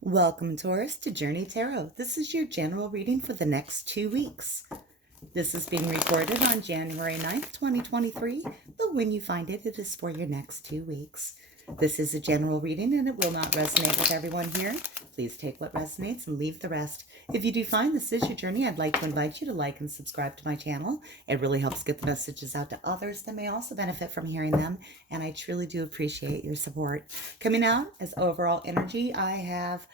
Welcome, Taurus, to Journey Tarot. This is your general reading for the next 2 weeks. This is being recorded on January 9th, 2023, but when you find it, it is for your next 2 weeks. This is a general reading and it will not resonate with everyone here. Please take what resonates and leave the rest. If you do find this is your journey, I'd like to invite you to like and subscribe to my channel. It really helps get the messages out to others that may also benefit from hearing them, and I truly do appreciate your support. Coming out as overall energy, I have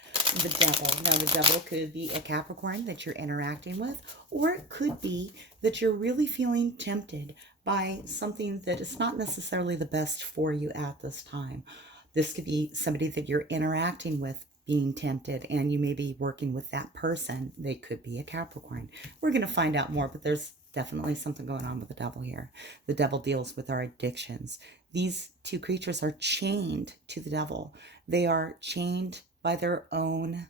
the devil. Now, the devil could be a Capricorn that you're interacting with, or it could be that you're really feeling tempted by something that is not necessarily the best for you at this time. This could be somebody that you're interacting with being tempted, and you may be working with that person. They could be a Capricorn. We're going to find out more, but there's definitely something going on with the devil here. The devil deals with our addictions. These two creatures are chained to the devil. They are chained by their own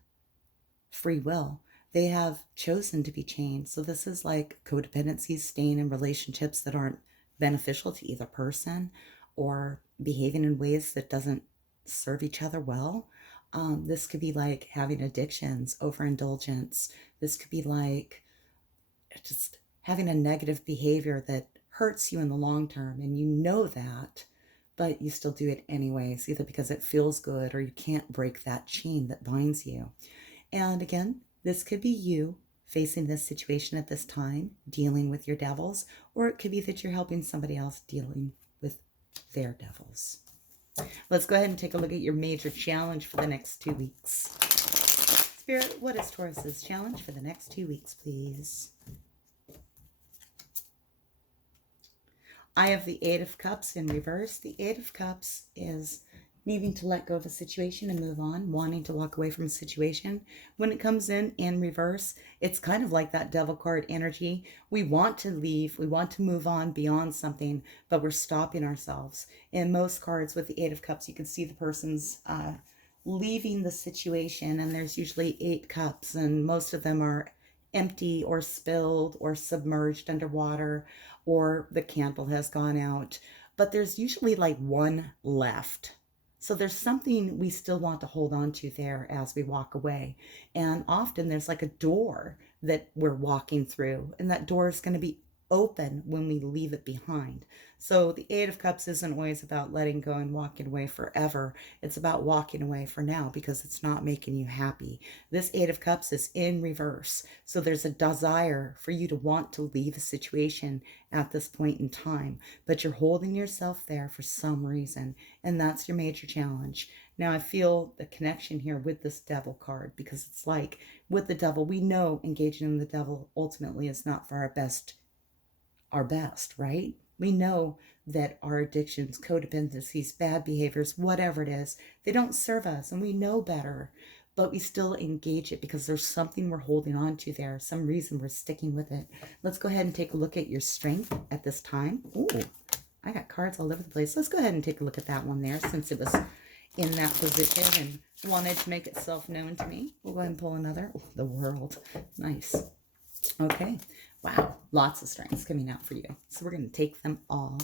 free will. They have chosen to be chained. So this is like codependency, staying in relationships that aren't beneficial to either person, or behaving in ways that doesn't serve each other well. This could be like having addictions, overindulgence. This could be like just having a negative behavior that hurts you in the long term, and you know that, but you still do it anyways, either because it feels good or you can't break that chain that binds you. And again, this could be you facing this situation at this time, dealing with your devils, or it could be that you're helping somebody else dealing with their devils. Let's go ahead and take a look at your major challenge for the next 2 weeks. Spirit, what is Taurus's challenge for the next 2 weeks, please? I have the Eight of Cups in reverse. The Eight of Cups is needing to let go of a situation and move on, wanting to walk away from a situation. When it comes in reverse, it's kind of like that devil card energy. We want to leave, we want to move on beyond something, but we're stopping ourselves. In most cards with the Eight of Cups, you can see the person's leaving the situation, and there's usually 8 cups, and most of them are empty or spilled or submerged underwater, or the candle has gone out, but there's usually like one left. So there's something we still want to hold on to there as we walk away. And often there's like a door that we're walking through, and that door is going to be open when we leave it behind. So the Eight of Cups isn't always about letting go and walking away forever. It's about walking away for now because it's not making you happy. This Eight of Cups is in reverse. So there's a desire for you to want to leave a situation at this point in time, but you're holding yourself there for some reason, and that's your major challenge. Now, I feel the connection here with this devil card, because it's like with the devil, we know engaging in the devil ultimately is not for our best, right? We know that our addictions, codependencies, bad behaviors, whatever it is, they don't serve us, and we know better, but we still engage it because there's something we're holding on to there, some reason we're sticking with it. Let's go ahead and take a look at your strength at this time. Ooh, I got cards all over the place. Let's go ahead and take a look at that one there, since it was in that position and wanted to make itself known to me. We'll go ahead and pull another. Ooh, the World. Nice. Okay. Wow. Lots of strengths coming out for you. So we're going to take them all.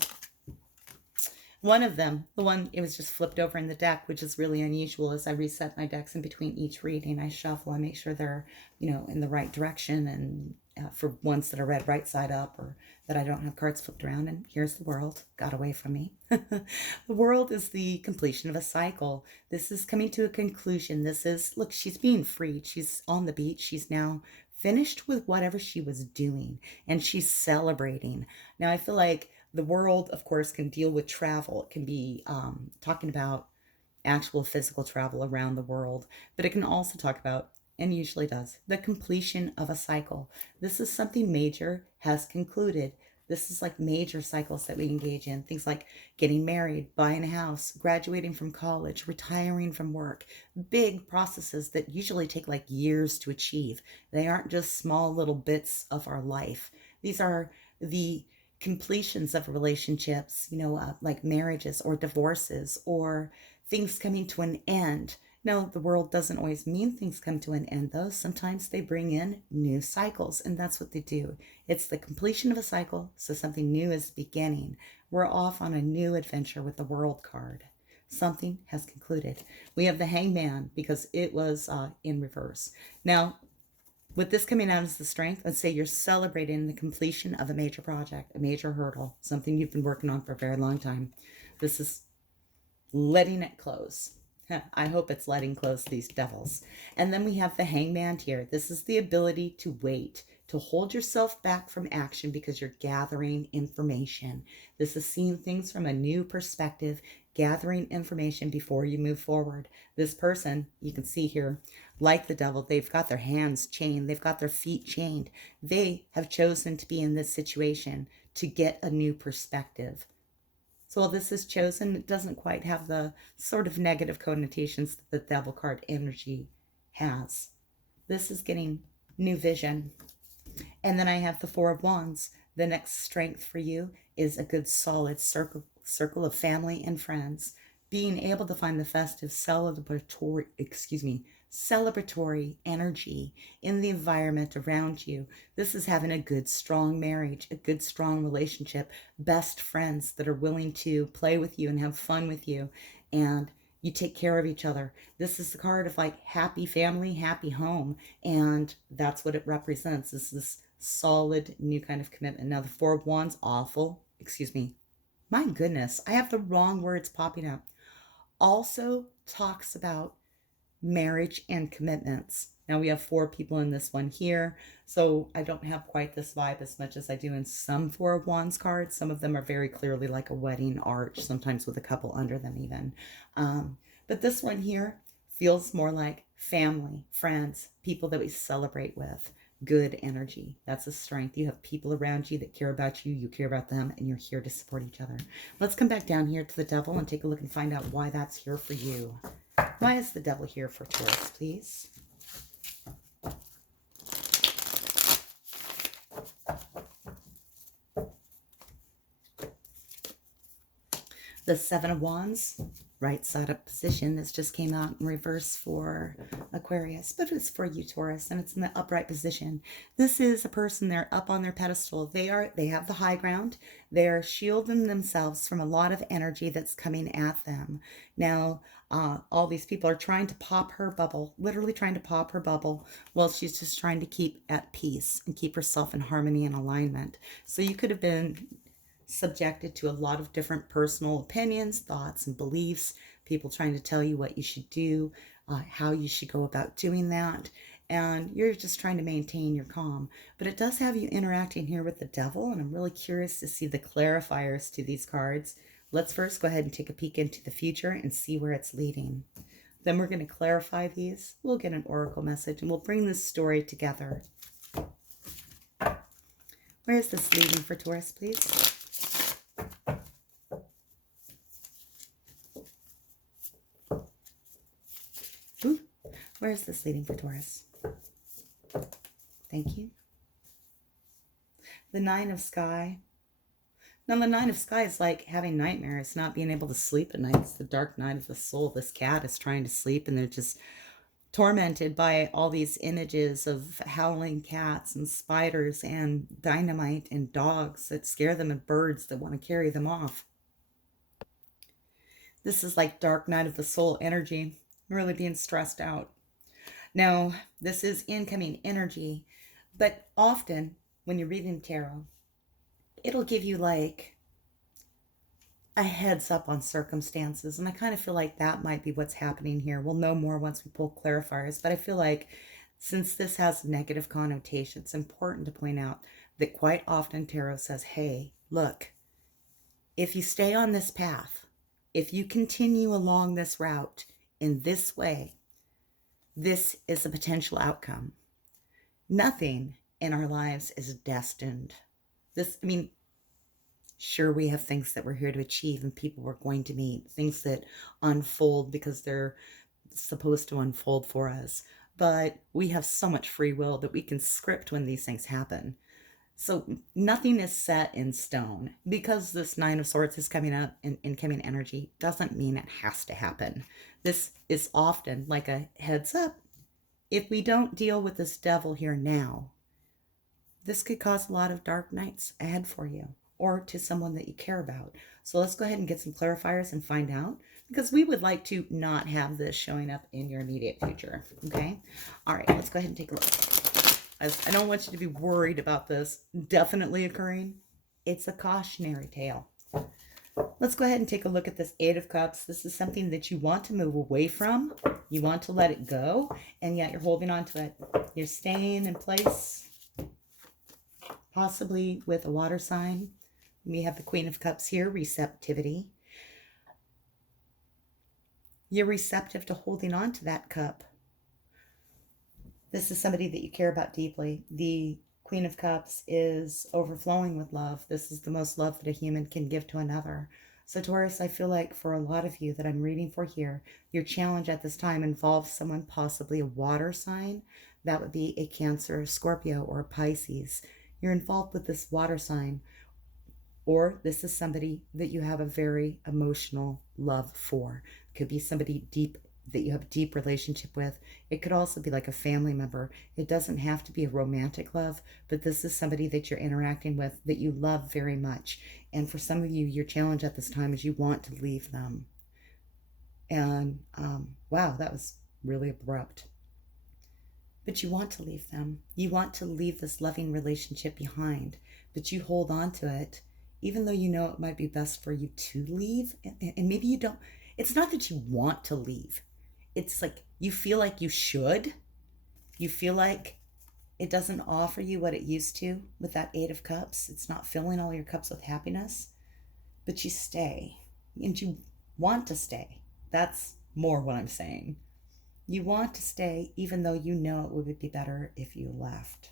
One of them, the one it was just flipped over in the deck, which is really unusual, as I reset my decks in between each reading. I shuffle, I make sure they're, in the right direction, and for ones that are read right side up, or that I don't have cards flipped around. And here's the World. Got away from me. The World is the completion of a cycle. This is coming to a conclusion. This is, look, she's being freed. She's on the beach. She's now finished with whatever she was doing, and she's celebrating. Now, I feel like the World, of course, can deal with travel. It can be talking about actual physical travel around the world, but it can also talk about, and usually does, the completion of a cycle. This is something major has concluded. This is like major cycles that we engage in. Things like getting married, buying a house, graduating from college, retiring from work. Big processes that usually take like years to achieve. They aren't just small little bits of our life. These are the completions of relationships, like marriages or divorces, or things coming to an end. No, the World doesn't always mean things come to an end, though. Sometimes they bring in new cycles, and that's what they do. It's the completion of a cycle, so something new is beginning. We're off on a new adventure with the World card. Something has concluded. We have the Hangman because it was in reverse. Now, with this coming out as the Strength, let's say you're celebrating the completion of a major project, a major hurdle, something you've been working on for a very long time. This is letting it close. I hope it's letting close these devils. And then we have the Hangman here. This is the ability to wait, to hold yourself back from action because you're gathering information. This is seeing things from a new perspective, gathering information before you move forward. This person, you can see here, like the devil, they've got their hands chained, they've got their feet chained. They have chosen to be in this situation to get a new perspective. So while this is chosen, it doesn't quite have the sort of negative connotations that the devil card energy has. This is getting new vision. And then I have the Four of Wands. The next strength for you is a good solid circle of family and friends. Being able to find the festive celebratory energy in the environment around you. This is having a good, strong marriage, a good, strong relationship, best friends that are willing to play with you and have fun with you, and you take care of each other. This is the card of like happy family, happy home, and that's what it represents. This is this solid new kind of commitment. Now the Four of Wands, my goodness, I have the wrong words popping up. Also talks about marriage and commitments. Now we have 4 people in this one here, so I don't have quite this vibe as much as I do in some Four of Wands cards. Some of them are very clearly like a wedding arch, sometimes with a couple under them even. But this one here feels more like family, friends, people that we celebrate with. Good energy. That's a strength. You have people around you that care about you, you care about them, and you're here to support each other. Let's come back down here to the devil and take a look and find out why that's here for you. Why is the devil here for Taurus, please? The Seven of Wands, right side up position. This just came out in reverse for Aquarius, but it's for you, Taurus, and it's in the upright position. This is a person, they're up on their pedestal. They have the high ground. They're shielding themselves from a lot of energy that's coming at them. Now, all these people are trying to pop her bubble, literally trying to pop her bubble. Well, she's just trying to keep at peace and keep herself in harmony and alignment. So you could have been subjected to a lot of different personal opinions, thoughts, and beliefs, people trying to tell you what you should do, how you should go about doing that, and you're just trying to maintain your calm. But it does have you interacting here with the devil, and I'm really curious to see the clarifiers to these cards. Let's first go ahead and take a peek into the future and see where it's leading. Then we're going to clarify these. We'll get an oracle message, and we'll bring this story together. Where is this leading for Taurus, please? Where is this leading for Taurus? Thank you. The Nine of Sky. Now, the Nine of Sky is like having nightmares, not being able to sleep at night. It's the dark night of the soul. This cat is trying to sleep, and they're just tormented by all these images of howling cats and spiders and dynamite and dogs that scare them and birds that want to carry them off. This is like dark night of the soul energy, really being stressed out. Now, this is incoming energy, but often when you're reading tarot, it'll give you like a heads up on circumstances, and I kind of feel like that might be what's happening here. We'll know more once we pull clarifiers, but I feel like since this has negative connotation, it's important to point out that quite often tarot says, hey, look, if you stay on this path, if you continue along this route in this way, this is a potential outcome. Nothing in our lives is destined. Sure, we have things that we're here to achieve and people we're going to meet, things that unfold because they're supposed to unfold for us. But we have so much free will that we can script when these things happen. So nothing is set in stone. Because this Nine of Swords is coming up in incoming energy doesn't mean it has to happen. This is often like a heads up. If we don't deal with this devil here now, this could cause a lot of dark nights ahead for you. or to someone that you care about. So let's go ahead and get some clarifiers and find out, because we would like to not have this showing up in your immediate future. Okay. All right. Let's go ahead and take a look. I don't want you to be worried about this definitely occurring. It's a cautionary tale. Let's go ahead and take a look at this Eight of Cups. This is something that you want to move away from. You want to let it go, and yet you're holding on to it. You're staying in place, possibly with a water sign. We have the Queen of Cups here, receptivity. You're receptive to holding on to that cup. This is somebody that you care about deeply. The Queen of Cups is overflowing with love. This is the most love that a human can give to another. So Taurus, I feel like for a lot of you that I'm reading for here, your challenge at this time involves someone, possibly a water sign. That would be a Cancer, a Scorpio, or a Pisces. You're involved with this water sign, or this is somebody that you have a very emotional love for. It could be somebody deep that you have a deep relationship with. It could also be like a family member. It doesn't have to be a romantic love, but this is somebody that you're interacting with that you love very much. And for some of you, your challenge at this time is you want to leave them. And wow, that was really abrupt. But you want to leave them. You want to leave this loving relationship behind, but you hold on to it, even though you know it might be best for you to leave. And maybe you don't. It's not that you want to leave. It's like you feel like you should. You feel like it doesn't offer you what it used to with that Eight of Cups. It's not filling all your cups with happiness, but you stay and you want to stay. That's more what I'm saying. You want to stay even though you know it would be better if you left.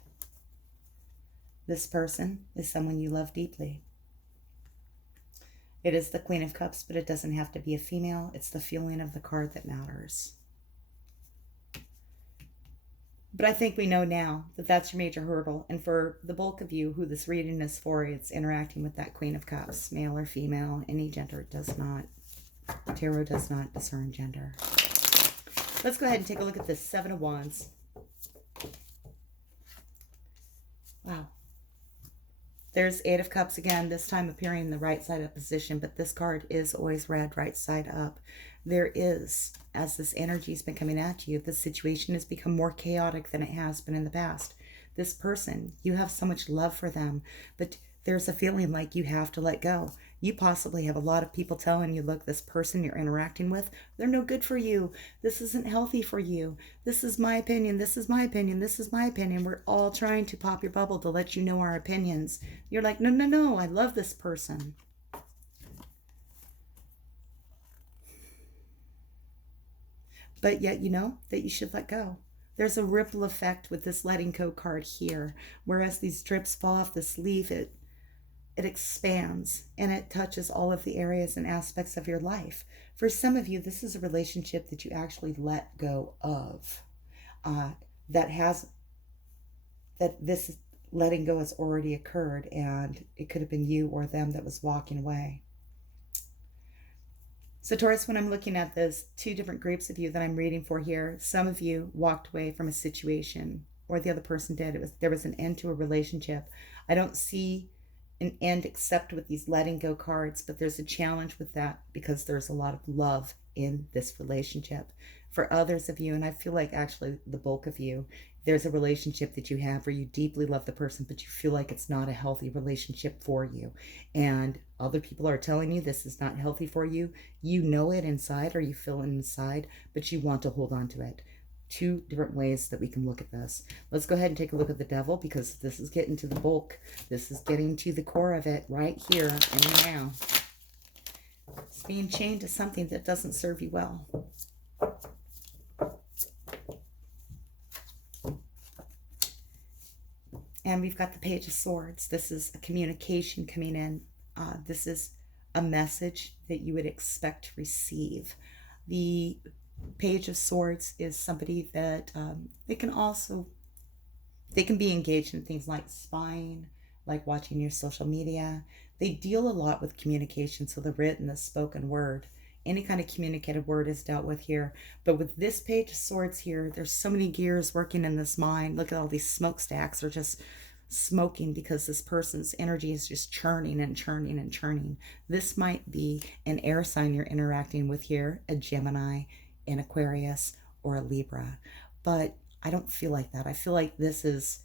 This person is someone you love deeply. It is the Queen of Cups, but it doesn't have to be a female. It's the feeling of the card that matters. But I think we know now that that's your major hurdle. And for the bulk of you who this reading is for, it's interacting with that Queen of Cups, male or female, any gender. It does not, tarot does not discern gender. Let's go ahead and take a look at this Seven of Wands. Wow. There's Eight of Cups again, this time appearing in the right side up position, but this card is always read right side up. There is, as this energy has been coming at you, this situation has become more chaotic than it has been in the past. This person, you have so much love for them, but there's a feeling like you have to let go. You possibly have a lot of people telling you, look, this person you're interacting with, they're no good for you. This isn't healthy for you. This is my opinion. This is my opinion. This is my opinion. We're all trying to pop your bubble to let you know our opinions. You're like, no, no, no, I love this person. But yet you know that you should let go. There's a ripple effect with this letting go card here. Whereas these drips fall off this leaf, it expands and it touches all of the areas and aspects of your life. For some of you, this is a relationship that you actually let go of. That this letting go has already occurred, and it could have been you or them that was walking away. So Taurus, when I'm looking at this, two different groups of you that I'm reading for here, some of you walked away from a situation, or the other person did. There was an end to a relationship. I don't see an end except with these letting go cards, but there's a challenge with that because there's a lot of love in this relationship. For others of you, and I feel like actually the bulk of you, there's a relationship that you have where you deeply love the person, but you feel like it's not a healthy relationship for you. And other people are telling you this is not healthy for you. You know it inside, or you feel it inside, but you want to hold on to it. Two different ways that we can look at this. Let's go ahead and take a look at the Devil, because this is getting to the bulk. This is getting to the core of it right here and now. It's being chained to something that doesn't serve you well. And we've got the Page of Swords. This is a communication coming in. This is a message that you would expect to receive. The Page of Swords is somebody that they can be engaged in things like spying, like watching your social media. They deal a lot with communication, so the written, the spoken word, any kind of communicated word is dealt with here. But with this Page of Swords here, there's so many gears working in this mind. Look at all these smokestacks are just smoking because this person's energy is just churning and churning and churning. This might be an air sign you're interacting with here, a Gemini, an Aquarius, or a Libra. But I don't feel like that. I feel like this is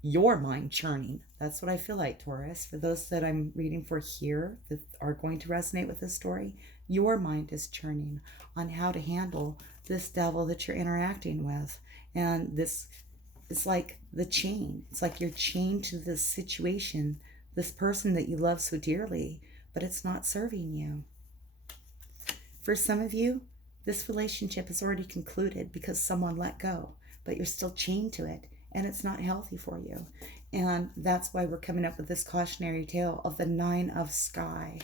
your mind churning. That's what I feel like, Taurus. For those that I'm reading for here that are going to resonate with this story, your mind is churning on how to handle this devil that you're interacting with. And this is like the chain. It's like you're chained to this situation, this person that you love so dearly, but it's not serving you. For some of you, this relationship is already concluded because someone let go, but you're still chained to it. And it's not healthy for you. And that's why we're coming up with this cautionary tale of the 9 of Sky.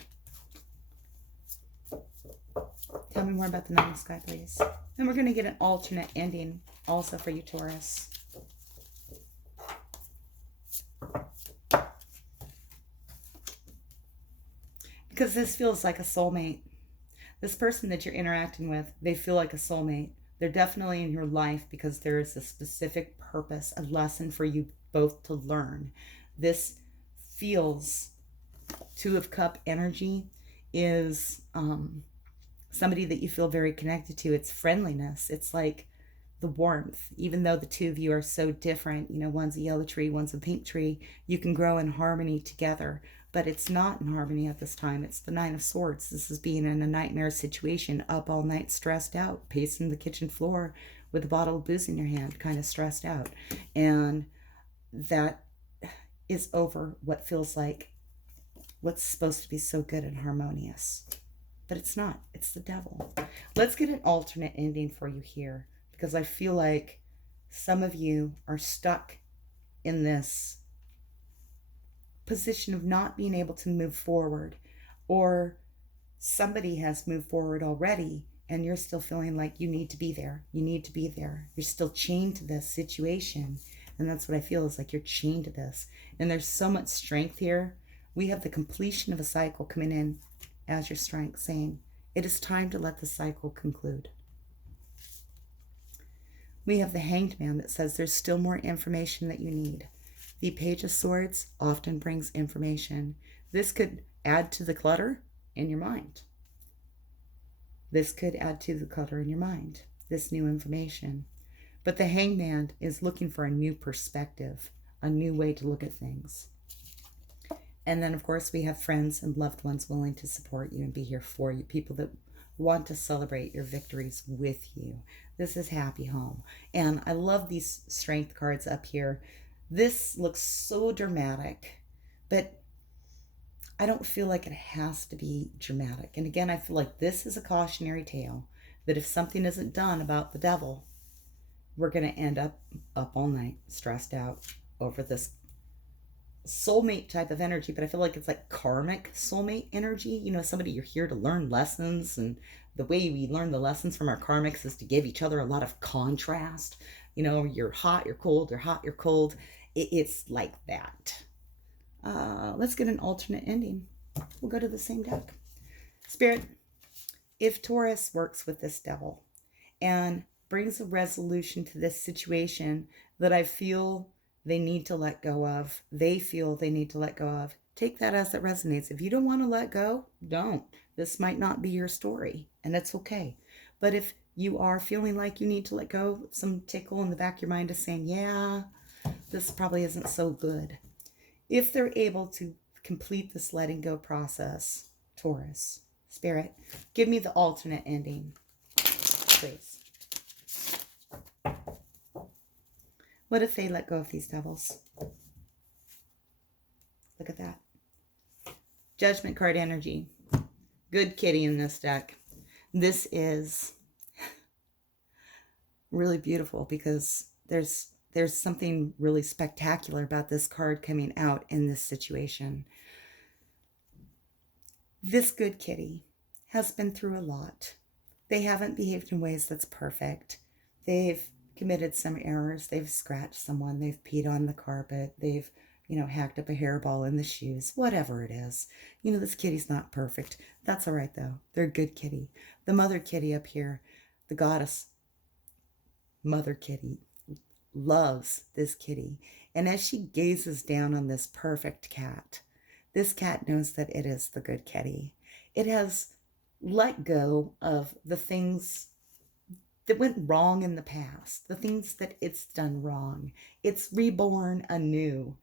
Tell me more about the 9 of Sky, please. And we're going to get an alternate ending also for you, Taurus. Because this feels like a soulmate. This person that you're interacting with, they feel like a soulmate. They're definitely in your life because there is a specific purpose, a lesson for you both to learn. This feels 2 of Cup energy is somebody that you feel very connected to. It's friendliness. It's like the warmth. Even though the 2 of you are so different, one's a yellow tree, one's a pink tree, you can grow in harmony together. But it's not in harmony at this time. It's the 9 of Swords. This is being in a nightmare situation, up all night, stressed out, pacing the kitchen floor with a bottle of booze in your hand, kind of stressed out. And that is over what feels like what's supposed to be so good and harmonious. But it's not. It's the devil. Let's get an alternate ending for you here, because I feel like some of you are stuck in this position of not being able to move forward, or somebody has moved forward already and you're still feeling like you need to be there. You're still chained to this situation. And that's what I feel, is like you're chained to this. And there's so much strength here. We have the completion of a cycle coming in as your strength, saying it is time to let the cycle conclude. We have the Hanged Man that says there's still more information that you need. The Page of Swords often brings information. This could add to the clutter in your mind. This new information. But the Hanged Man is looking for a new perspective, a new way to look at things. And then, of course, we have friends and loved ones willing to support you and be here for you. People that want to celebrate your victories with you. This is Happy Home. And I love these strength cards up here. This looks so dramatic, but I don't feel like it has to be dramatic. And again, I feel like this is a cautionary tale that if something isn't done about the devil, we're going to end up all night, stressed out over this soulmate type of energy. But I feel like it's like karmic soulmate energy. Somebody you're here to learn lessons. And the way we learn the lessons from our karmics is to give each other a lot of contrast. You're hot, you're cold, you're hot, you're cold. It's like that. Let's get an alternate ending. We'll go to the same deck. Spirit, if Taurus works with this devil and brings a resolution to this situation that I feel they need to let go of, take that as it resonates. If you don't want to let go, don't. This might not be your story, and it's okay. But if you are feeling like you need to let go, some tickle in the back of your mind is saying, yeah, this probably isn't so good. If they're able to complete this letting go process, Taurus, Spirit, give me the alternate ending, please. What if they let go of these devils? Look at that. Judgment card energy. Good kitty in this deck. This is really beautiful because there's something really spectacular about this card coming out in this situation. This good kitty has been through a lot. They haven't behaved in ways that's perfect. They've committed some errors. They've scratched someone. They've peed on the carpet. They've, hacked up a hairball in the shoes. Whatever it is. This kitty's not perfect. That's all right, though. They're a good kitty. The mother kitty up here, the goddess mother kitty, loves this kitty. And as she gazes down on this perfect cat, this cat knows that it is the good kitty. It has let go of the things that went wrong in the past, the things that it's done wrong. It's reborn anew,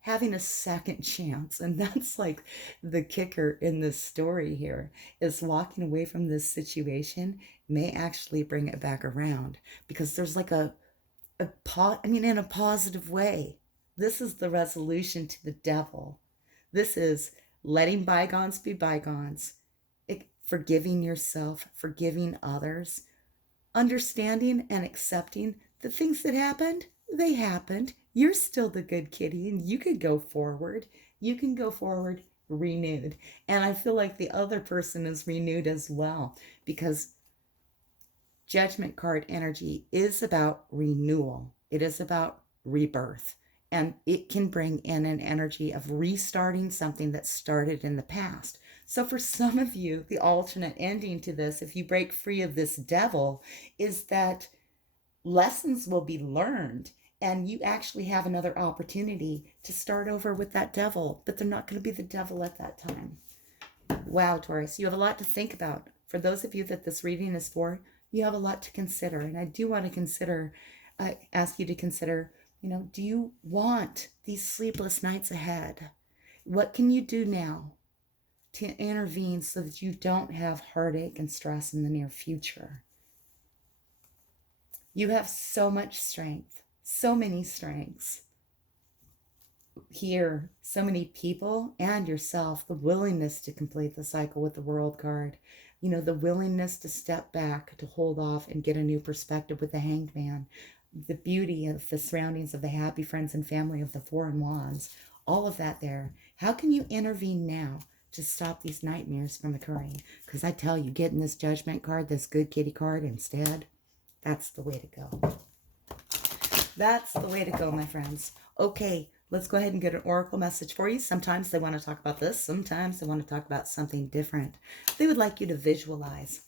having a second chance. And that's like the kicker in this story here, is walking away from this situation may actually bring it back around, because there's like in a positive way. This is the resolution to the devil. This is letting bygones be bygones, forgiving yourself, forgiving others, understanding and accepting the things that happened. They happened. You're still the good kitty, and you can go forward. You can go forward renewed. And I feel like the other person is renewed as well, because Judgment card energy is about renewal. It is about rebirth. And it can bring in an energy of restarting something that started in the past. So for some of you, the alternate ending to this, if you break free of this devil, is that lessons will be learned, and you actually have another opportunity to start over with that devil, but they're not going to be the devil at that time. Wow, Taurus, you have a lot to think about. For those of you that this reading is for, you have a lot to consider. And I do want to ask you to consider, do you want these sleepless nights ahead? What can you do now to intervene so that you don't have heartache and stress in the near future? You have so much strength, so many strengths here, so many people and yourself, the willingness to complete the cycle with the World card, the willingness to step back, to hold off and get a new perspective with the Hanged Man, the beauty of the surroundings of the happy friends and family of the Four and Wands, all of that there. How can you intervene now to stop these nightmares from occurring? Because I tell you, getting this Judgment card, this good kitty card instead, that's the way to go. That's the way to go, my friends. Okay, let's go ahead and get an oracle message for you. Sometimes they want to talk about this. Sometimes they want to talk about something different. They would like you to visualize.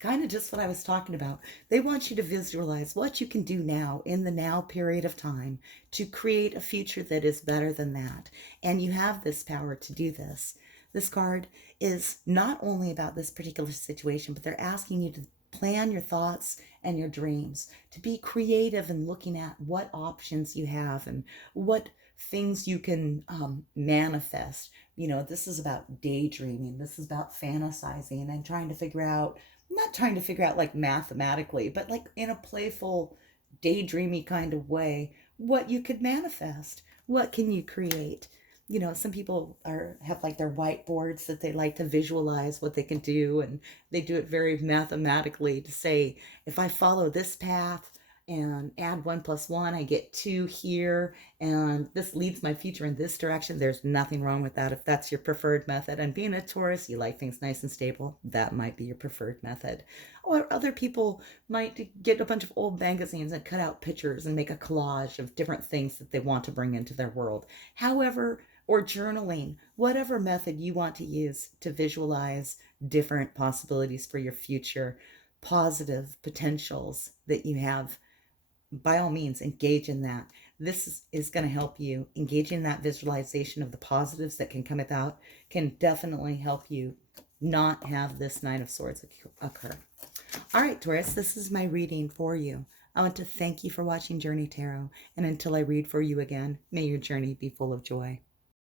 Kind of just what I was talking about. They want you to visualize what you can do now in the now period of time to create a future that is better than that. And you have this power to do this. This card is not only about this particular situation, but they're asking you to plan your thoughts and your dreams, to be creative in looking at what options you have and what things you can manifest. This is about daydreaming. This is about fantasizing and trying to figure out, not trying to figure out like mathematically, but like in a playful, daydreamy kind of way, what you could manifest. What can you create? Some people have like their whiteboards that they like to visualize what they can do, and they do it very mathematically to say, if I follow this path and add 1 + 1, I get 2 here, and this leads my future in this direction. There's nothing wrong with that if that's your preferred method. And being a Taurus, you like things nice and stable. That might be your preferred method. Or other people might get a bunch of old magazines and cut out pictures and make a collage of different things that they want to bring into their world. However, or journaling, whatever method you want to use to visualize different possibilities for your future, positive potentials that you have, by all means, engage in that. This is going to help you. Engage in that visualization of the positives that can come about can definitely help you not have this Nine of Swords occur. All right, Taurus, this is my reading for you. I want to thank you for watching Journey Tarot, and until I read for you again, may your journey be full of joy.